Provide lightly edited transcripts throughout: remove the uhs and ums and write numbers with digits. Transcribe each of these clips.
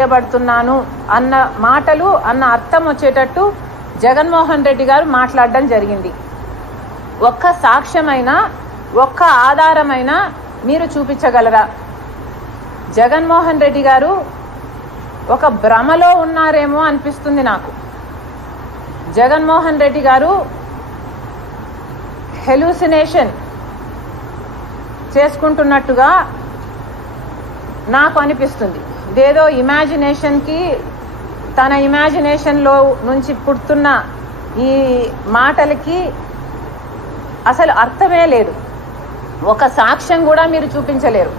చేయబడుతున్నాను అన్న మాటలు అన్న అర్థం వచ్చేటట్టు జగన్మోహన్ రెడ్డి గారు మాట్లాడడం జరిగింది. ఒక్క సాక్ష్యమైన ఒక్క ఆధారమైన మీరు చూపించగలరా? జగన్మోహన్ రెడ్డి గారు ఒక భ్రమలో ఉన్నారేమో అనిపిస్తుంది నాకు. జగన్మోహన్ రెడ్డి గారు హెలూసినేషన్ చేసుకుంటున్నట్టుగా నాకు అనిపిస్తుంది. ఇదేదో ఇమాజినేషన్కి తన ఇమాజినేషన్లో నుంచి పుడుతున్న ఈ మాటలకి అసలు అర్థమే లేదు. ఒక సాక్ష్యం కూడా మీరు చూపించలేరు.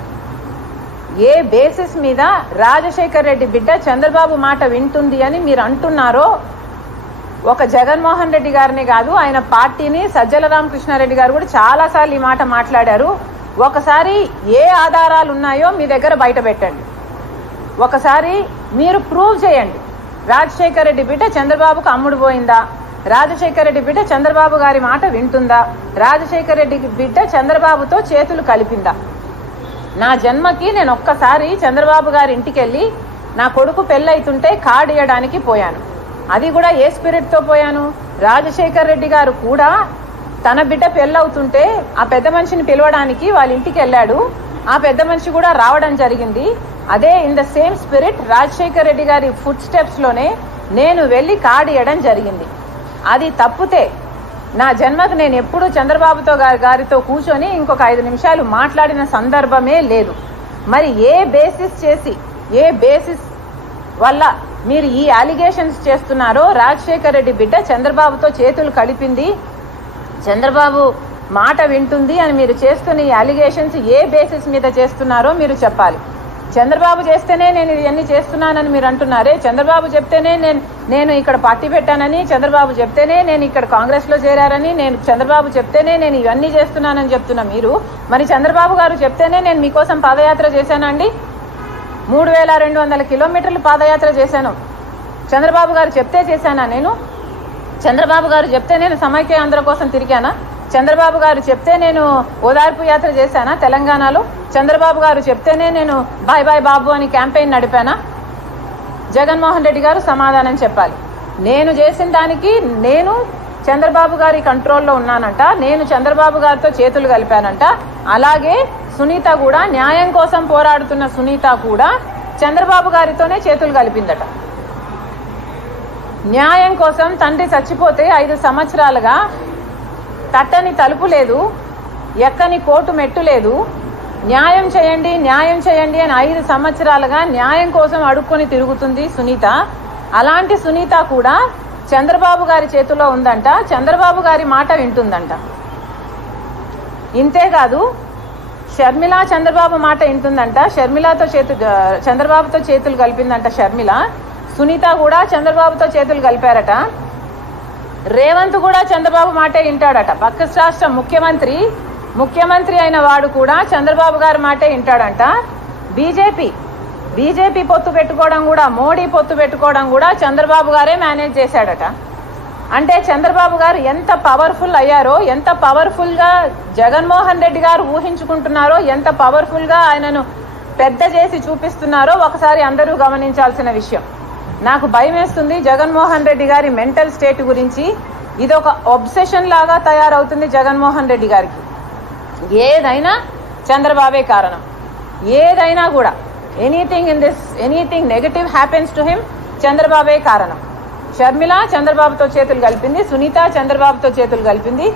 ఏ బేసిస్ మీద రాజశేఖర్ రెడ్డి బిడ్డ చంద్రబాబు మాట వింటుంది అని మీరు అంటున్నారో ఒక జగన్మోహన్ రెడ్డి గారిని కాదు, ఆయన పార్టీని సజ్జల రామకృష్ణారెడ్డి గారు కూడా చాలాసార్లు ఈ మాట మాట్లాడారు. ఒకసారి ఏ ఆధారాలు ఉన్నాయో మీ దగ్గర బయట పెట్టండి. ఒకసారి మీరు ప్రూవ్ చేయండి. రాజశేఖర్ రెడ్డి బిడ్డ చంద్రబాబుకు అమ్ముడు పోయిందా? రాజశేఖర్ రెడ్డి బిడ్డ చంద్రబాబు గారి మాట వింటుందా? రాజశేఖర్ రెడ్డి బిడ్డ చంద్రబాబుతో చేతులు కలిపిందా? నా జన్మకి నేను ఒక్కసారి చంద్రబాబు గారి ఇంటికి వెళ్ళి నా కొడుకు పెళ్ళైతుంటే కార్డు ఇవ్వడానికి పోయాను. అది కూడా ఏ స్పిరిట్తో పోయాను? రాజశేఖర్ రెడ్డి గారు కూడా తన బిడ్డ పెళ్ళవుతుంటే ఆ పెద్ద మనిషిని పిలవడానికి వాళ్ళ ఇంటికి వెళ్ళాడు. ఆ పెద్ద మనిషి కూడా రావడం జరిగింది. అదే in the same spirit Rajasekhar Reddy గారి ఫుట్ స్టెప్స్లోనే నేను వెళ్ళి కార్డు ఇవ్వడం జరిగింది. అది తప్పితే నా జన్మకు నేను ఎప్పుడూ చంద్రబాబుతో గారితో కూర్చొని ఇంకొక 5 నిమిషాలు మాట్లాడిన సందర్భమే లేదు. మరి ఏ బేసిస్ చేసి ఏ బేసిస్ వల్ల మీరు ఈ అలిగేషన్స్ చేస్తున్నారో? రాజశేఖర్ రెడ్డి బిడ్డ చంద్రబాబుతో చేతులు కలిపింది, చంద్రబాబు మాట వింటుంది అని మీరు చేస్తున్న ఈ అలిగేషన్స్ ఏ బేసిస్ మీద చేస్తున్నారో మీరు చెప్పాలి. చంద్రబాబు చేస్తేనే నేను ఇవన్నీ చేస్తున్నానని మీరు అంటున్నారే. చంద్రబాబు చెప్తేనే నేను ఇక్కడ పార్టీ పెట్టానని, చంద్రబాబు చెప్తేనే నేను ఇక్కడ కాంగ్రెస్లో చేరారని, చంద్రబాబు చెప్తేనే నేను ఇవన్నీ చేస్తున్నానని చెప్తున్నా మీరు. మరి చంద్రబాబు గారు చెప్తేనే నేను మీకోసం పాదయాత్ర చేశానండి. 3200 కిలోమీటర్లు పాదయాత్ర చేశాను. చంద్రబాబు గారు చెప్తే చేశానా నేను? చంద్రబాబు గారు చెప్తే నేను సమైక్య ఆంధ్ర కోసం తిరిగానా? చంద్రబాబు గారు చెప్తే నేను ఓదార్పు యాత్ర చేశానా తెలంగాణలో? చంద్రబాబు గారు చెప్తేనే నేను బాయ్ బాయ్ బాబు అని క్యాంపెయిన్ నడిపానా? జగన్మోహన్ రెడ్డి గారు సమాధానం చెప్పాలి. నేను చేసిన దానికి నేను చంద్రబాబు గారి కంట్రోల్లో ఉన్నానంట, నేను చంద్రబాబు గారితో చేతులు కలిపానంట. అలాగే సునీత కూడా, న్యాయం కోసం పోరాడుతున్న సునీత కూడా చంద్రబాబు గారితోనే చేతులు కలిపిందట. న్యాయం కోసం తండ్రి చచ్చిపోతే 5 సంవత్సరాలుగా తట్టని తలుపు లేదు, ఎక్కని కోర్టు మెట్టు లేదు. న్యాయం చేయండి న్యాయం చేయండి అని 5 సంవత్సరాలుగా న్యాయం కోసం అడుక్కొని తిరుగుతుంది సునీత. అలాంటి సునీత కూడా చంద్రబాబు గారి చేతిలో ఉందంట, చంద్రబాబు గారి మాట వింటుందంట. ఇంతేకాదు షర్మిల చంద్రబాబు మాట వింటుందంట, చంద్రబాబుతో చేతులు కలిపిందంట షర్మిల. సునీత కూడా చంద్రబాబుతో చేతులు కలిపారట. రేవంత్ కూడా చంద్రబాబు మాటే వింటాడట. పక్క రాష్ట్ర ముఖ్యమంత్రి అయిన వాడు కూడా చంద్రబాబు గారి మాటే వింటాడంట. బీజేపీ పొత్తు పెట్టుకోవడం కూడా, మోడీ పొత్తు పెట్టుకోవడం కూడా చంద్రబాబు గారే మేనేజ్ చేశాడట. అంటే చంద్రబాబు గారు ఎంత పవర్ఫుల్ అయ్యారో, ఎంత పవర్ఫుల్గా జగన్మోహన్ రెడ్డి గారు ఊహించుకుంటున్నారో, ఎంత పవర్ఫుల్గా ఆయనను పెద్ద చేసి చూపిస్తున్నారో ఒకసారి అందరూ గమనించాల్సిన విషయం. నాకు భయం వేస్తుంది జగన్మోహన్ రెడ్డి గారి మెంటల్ స్టేట్ గురించి. ఇది ఒక ఒబ్సెషన్ లాగా తయారవుతుంది జగన్మోహన్ రెడ్డి గారికి. ఏదైనా చంద్రబాబే కారణం. ఏదైనా కూడా anything negative happens to him, చంద్రబాబే కారణం. షర్మిల చంద్రబాబుతో చేతులు కలిపింది, సునీత చంద్రబాబుతో చేతులు కలిపింది,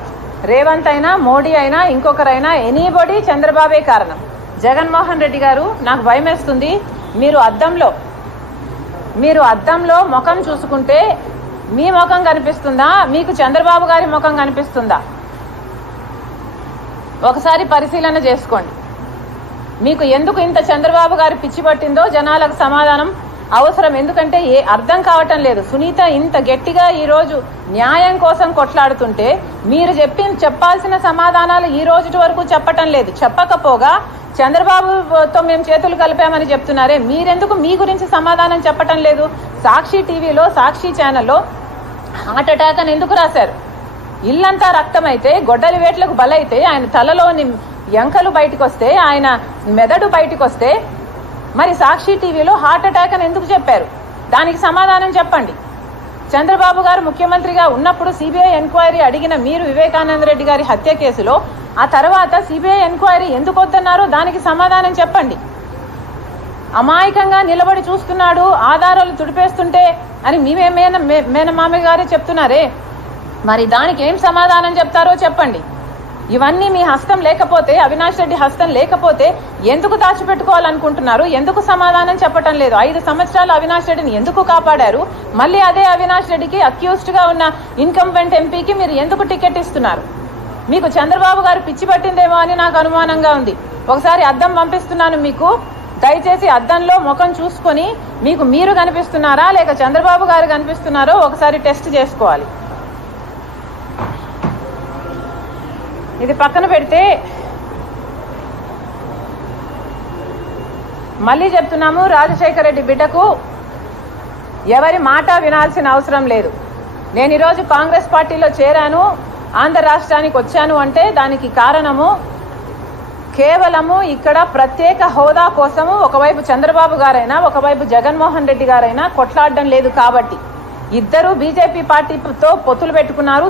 రేవంత్ అయినా మోడీ అయినా ఇంకొకరైనా ఎనీబడి చంద్రబాబే కారణం. జగన్మోహన్ రెడ్డి గారు నాకు భయం వేస్తుంది. మీరు అద్దంలో ముఖం చూసుకుంటే మీ ముఖం కనిపిస్తుందా, మీకు చంద్రబాబు గారి ముఖం కనిపిస్తుందా? ఒకసారి పరిశీలన చేసుకోండి. మీకు ఎందుకు ఇంత చంద్రబాబు గారి పిచ్చి పట్టిందో జనాలకు సమాధానం అవసరం. ఎందుకంటే అర్థం కావటం లేదు. సునీత ఇంత గట్టిగా ఈరోజు న్యాయం కోసం కొట్లాడుతుంటే మీరు చెప్పాల్సిన సమాధానాలు ఈ రోజు వరకు చెప్పటం లేదు. చెప్పకపోగా చంద్రబాబుతో మేము చేతులు కలిపామని చెప్తున్నారే, మీరెందుకు మీ గురించి సమాధానం చెప్పటం లేదు? సాక్షి టీవీలో, సాక్షి ఛానల్లో హార్ట్ అటాక్ అని ఎందుకు రాశారు? ఇల్లంతా రక్తమైతే, గొడ్డలి వేట్లకు బలైతే, ఆయన తలలోని ఎంకలు బయటకు వస్తే, ఆయన మెదడు బయటకు వస్తే మరి సాక్షి టీవీలో హార్ట్ అటాక్ అని ఎందుకు చెప్పారు? దానికి సమాధానం చెప్పండి. చంద్రబాబు గారు ముఖ్యమంత్రిగా ఉన్నప్పుడు సిబిఐ ఎంక్వైరీ అడిగిన మీరు వివేకానంద రెడ్డి గారి హత్య కేసులో ఆ తర్వాత సిబిఐ ఎంక్వైరీ ఎందుకు వద్దన్నారో దానికి సమాధానం చెప్పండి. అమాయకంగా నిలబడి చూస్తున్నాడు ఆధారాలు తుడిపేస్తుంటే అని మేనమామ గారే చెప్తున్నారే, మరి దానికి ఏం సమాధానం చెప్తారో చెప్పండి. ఇవన్నీ మీ హస్తం లేకపోతే, అవినాష్ రెడ్డి హస్తం లేకపోతే ఎందుకు దాచిపెట్టుకోవాలనుకుంటున్నారు? ఎందుకు సమాధానం చెప్పటం లేదు? 5 సంవత్సరాలు అవినాష్ రెడ్డిని ఎందుకు కాపాడారు? మళ్ళీ అదే అవినాష్ రెడ్డికి అక్యూజ్డ్ గా ఉన్న ఇన్కంబెంట్ ఎంపీకి మీరు ఎందుకు టికెట్ ఇస్తున్నారు? మీకు చంద్రబాబు గారు పిచ్చి పట్టిందేమో అని నాకు అనుమానంగా ఉంది. ఒకసారి అద్దం పంపిస్తున్నాను మీకు, దయచేసి అద్దంలో ముఖం చూసుకొని మీకు మీరు కనిపిస్తున్నారా లేక చంద్రబాబు గారు కనిపిస్తున్నారో ఒకసారి టెస్ట్ చేసుకోవాలి. ఇది పక్కన పెడితే మళ్ళీ చెప్తున్నాము, రాజశేఖర రెడ్డి బిడ్డకు ఎవరి మాట వినాల్సిన అవసరం లేదు. నేను ఈరోజు కాంగ్రెస్ పార్టీలో చేరాను, ఆంధ్ర రాష్ట్రానికి వచ్చాను అంటే దానికి కారణము కేవలము ఇక్కడ ప్రత్యేక హోదా కోసము ఒకవైపు చంద్రబాబు గారైనా ఒకవైపు జగన్మోహన్ రెడ్డి గారైనా కొట్లాడడం లేదు కాబట్టి. ఇద్దరు బీజేపీ పార్టీతో పొత్తులు పెట్టుకున్నారు.